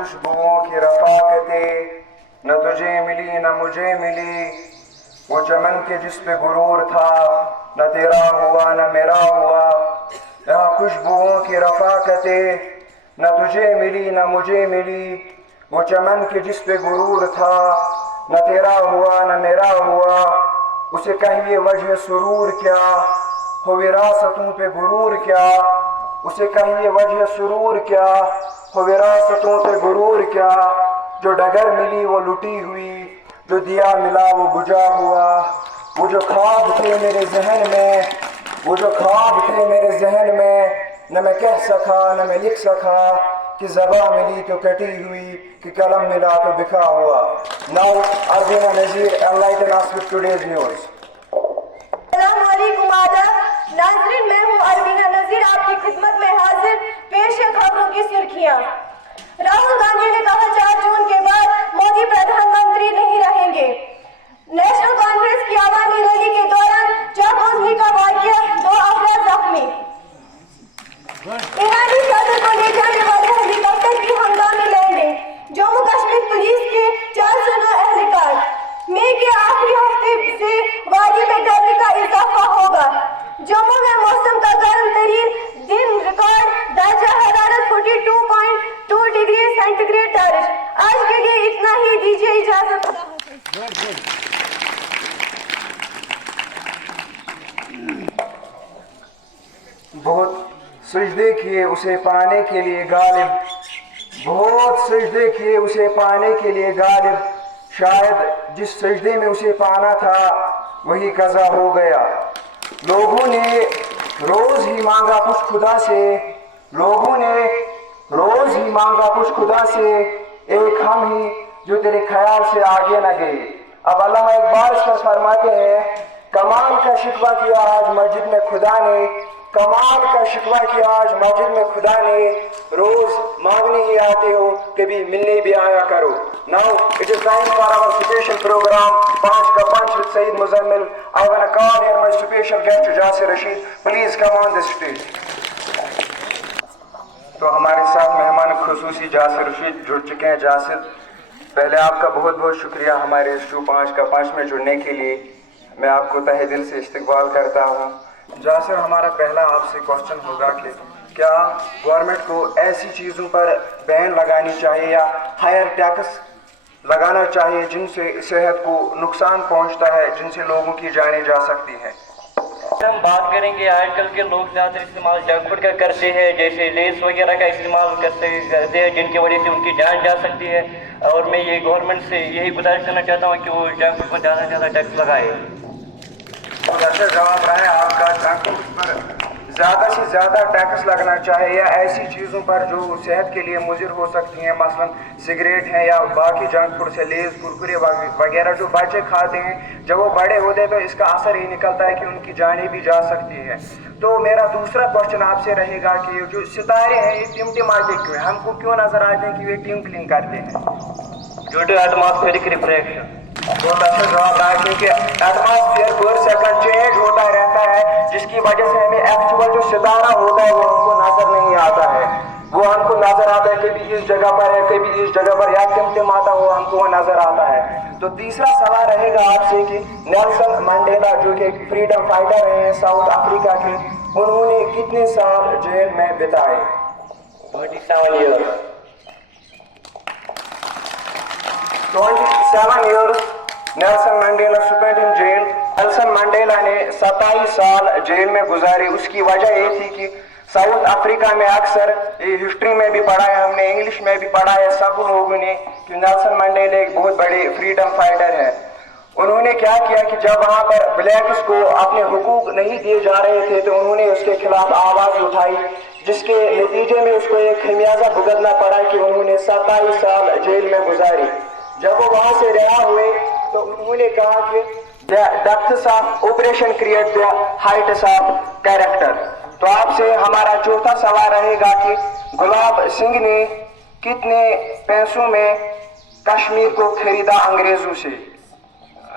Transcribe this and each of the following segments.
खुशबुओं की रफ़ाकतें न तुझे मिली न मुझे मिली, वो चमन के जिस पे गुरूर था न तेरा हुआ न मेरा हुआ। यहाँ खुशबुओं की रफ़ाकतें न तुझे मिली न मुझे मिली, वो चमन के जिस पे गुरूर था न तेरा हुआ न मेरा हुआ। उसे कहिए वजह सुरूर क्या हो विरासतों पे गुरूर क्या, उसे कहिए वजह सुरूर क्या हो विरासतों पे गुरूर क्या। जो डगर मिली वो लुटी हुई, जो दिया मिला वो बुझा हुआ। वो जो ख्वाब थे मेरे जहन में, वो जो ख्वाब थे मेरे जहन में, न मैं कह सका न मैं लिख सका कि ज़बां मिली तो कटी हुई, कि कलम मिला तो बिखा हुआ। Now Arbina Nazir enlighten us with today's news. अस्सलामुअलैकुम आदाब नाज़रीन, मैं हूँ अरबीना नज़ीर आपकी खिदमत में हाजिर। पेश है खबरों की सुर्खियाँ। राहुल गांधी ने कहा 4 जून के बाद मोदी प्रधानमंत्री नहीं रहेंगे। नेशनल कांफ्रेंस की आवामी रैली के दौरान जागोजनी का वाक़या, 2 अफराद जख्मी। ईरानी सदर को ले जाने वाले हेलीकॉप्टर की हंगामी लैंडिंग। जम्मू कश्मीर पुलिस के 409 एहलकार। मई के आखिरी हफ्ते से वादी में गर्मी का इजाफा होगा। जम्मू में मौसम का गर्म तरीन दिन रिकॉर्ड, दर्जा हरारत 42.2 डिग्री सेंटीग्रेड दर्ज। आज के लिए इतना ही, दीजिए इजाजत। बहुत सजदे किए उसे पाने के लिए गालिब, बहुत सजदे किए उसे पाने के लिए गालिब। शायद जिस सजदे में उसे पाना था वही कज़ा हो गया। लोगों ने रोज़ ही मांगा कुछ खुदा से, लोगों ने रोज़ ही मांगा कुछ खुदा से, एक हम ही जो तेरे ख्याल से आगे न गए। अब अल्लामा इकबाल इस पर फरमाते हैं, कमाल का शिकवा किया आज मस्जिद में खुदा ने, कमाल का शिकवा किया आज मस्जिद में खुदा ने। रोज मांगने ही आते हो, कभी मिलने भी आया करो। Now it is time for our special program 5 का 5 with Saeed Muzammil. I want to call here my special guest Jasir Rashid, please come on this stage. तो हमारे साथ मेहमान खुसूसी जासिर रशीद जुड़ चुके हैं। जासिर, पहले आपका बहुत बहुत शुक्रिया हमारे इस शो 5 का 5 में जुड़ने के लिए। मैं आपको तहे दिल से इस्तकबाल करता हूँ। जासिर, हमारा पहला आपसे क्वेश्चन होगा कि क्या गवर्नमेंट को ऐसी चीज़ों पर बैन लगानी चाहिए या हायर टैक्स लगाना चाहिए जिनसे सेहत को नुकसान पहुंचता है, जिनसे लोगों की जानें जा सकती हैं? हम बात करेंगे, आजकल के लोग ज़्यादा इस्तेमाल जंक फूड का करते हैं, जैसे लेस वगैरह का इस्तेमाल करते हैं, जिनकी वजह से उनकी जान जा सकती है। और मैं ये गवर्नमेंट से यही गुजारिश करना चाहता हूँ कि वो जंक फूड पर ज़्यादा से ज़्यादा टैक्स लगाए। बहुत अच्छा जवाब रहा है आपका। जंक फूड पर ज़्यादा से ज़्यादा टैक्स लगना चाहिए या ऐसी चीज़ों पर जो सेहत के लिए मुज़िर हो सकती हैं, मसलन सिगरेट है या बाकी जंक फूड से लेस कुरकुरे वगैरह जो बच्चे खाते हैं, जब वो बड़े होते हैं तो इसका असर ये निकलता है कि उनकी जानें भी जा सकती है। तो मेरा दूसरा क्वेश्चन आपसे रहेगा कि जो सितारे हैं ये टिमटिमाते क्यों हैं? हमको क्यों नजर आते हैं कि वे ट्विंकलिंग करते हैं? Due to atmospheric refraction. बहुत अच्छा जवाब है, क्योंकि एटमॉस्फेयर पर सेकंड चेंज होता रहता है, जिसकी वजह से हमें एक्चुअल जो सितारा होता है वो हमको नजर नहीं आता है। वो हमको नजर आता है कभी इस जगह पर है, कभी इस जगह पर, या टिमटिमाता हुआ हमको वो नजर आता है। तो तीसरा सवाल रहेगा आपसे कि नेल्सन मंडेला जो कि एक फ्रीडम फाइटर रहे हैं साउथ अफ्रीका के, उन्होंने कितने साल जेल में बिताए? 27 year. 27 years Nelson Mandela spent in jail. Nelson Mandela ने 27 साल जेल में गुजारे। उसकी वजह ये थी कि साउथ अफ्रीका में अक्सर, ये हिस्ट्री में भी पढ़ा है हमने, इंग्लिश में भी पढ़ा है सब लोगों ने, कि नेल्सन मंडेला एक बहुत बड़े फ्रीडम फाइटर है। उन्होंने क्या किया कि जब वहाँ पर ब्लैक्स को अपने हुकूक नहीं दिए जा रहे थे तो उन्होंने उसके खिलाफ आवाज़ उठाई, जिसके नतीजे में उसको एक खमियाजा भुगतना पड़ा कि उन्होंने 27 साल जेल में गुजारी। जब वो वहाँ से रिहा हुए तो उन्होंने कहा कि the depths of operation create the Heights of character. तो आपसे हमारा चौथा सवाल रहेगा कि गुलाब सिंह ने कितने पैसों में कश्मीर को खरीदा अंग्रेजों से?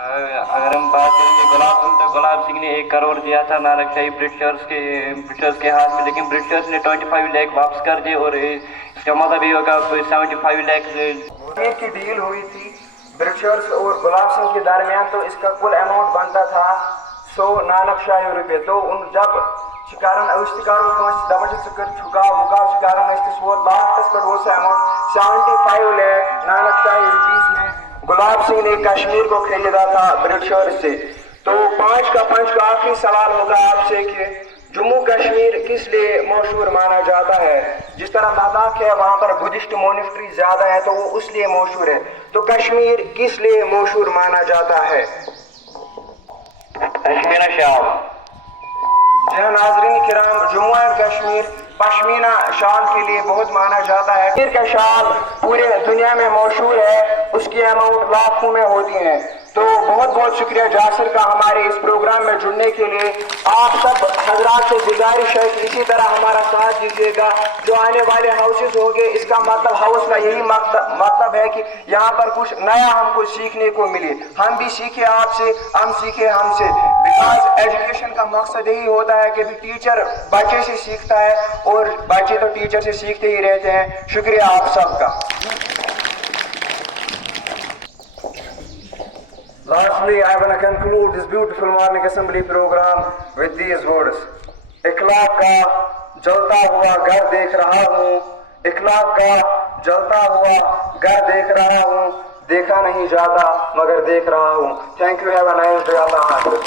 अगर हम बात करेंगे गुलाब सिंह, तो गुलाब सिंह ने 1 करोड़ दिया था नानकशाही ब्रिटिशर्स के हाथ में, लेकिन ब्रिटिशर्स ने 25 लाख वापस कर दिए और इसका मतलब ये होगा 75 लाख कश्मीर की डील हुई थी ब्रिटिशर्स और गुलाब सिंह के दरमियान, तो इसका कुल अमाउंट बनता था 100 नानकशाही रुपये। तो उन जब शिकारन इश्तिकारों को दमन छुका मुका शिकारन सोत लास्टस पर वो अमाउंट 75 लाख नानकशाही रुपीस में गुलाब सिंह ने कश्मीर को खरीदा था ब्रिटिशर्स से। तो 5 का आखिरी सवाल होगा आपसे कि जम्मू कश्मीर किस लिए मशहूर माना जाता है? जिस तरह लद्दाख है वहाँ पर बुद्धिस्ट मोनेस्ट्री ज़्यादा है, तो वो उस लिए मशहूर है। तो कश्मीर किस लिए मशहूर माना जाता है? पश्मीना शाल। जी नाज़रीन किराम, जम्मू एंड कश्मीर पश्मीना शाल के लिए बहुत माना जाता है। कश्मीर का शाल पूरे दुनिया में मशहूर है, उसकी अमाउंट लाखों में होती है। तो बहुत बहुत शुक्रिया जासिर का हमारे इस प्रोग्राम में जुड़ने के लिए। आप सब हजरात से गुजारिश है कि इसी तरह हमारा साथ दीजिएगा। जो आने वाले हाउसेस होंगे, इसका मतलब हाउस का यही मतलब है कि यहाँ पर कुछ नया हमको सीखने को मिले, हम भी सीखे आपसे, हम सीखे हमसे। बिकॉज एजुकेशन का मकसद यही होता है कि टीचर बच्चे से सीखता है और बच्चे तो टीचर से सीखते ही रहते हैं। शुक्रिया आप सबका। Lastly, I want to conclude this beautiful morning assembly program with these words. इखलाक का जलता हुआ घर देख रहा हूँ, इखलाक का जलता हुआ घर देख रहा हूँ, देखा नहीं जाता मगर देख रहा हूँ। Thank you, have a nice day, Allah Hafiz.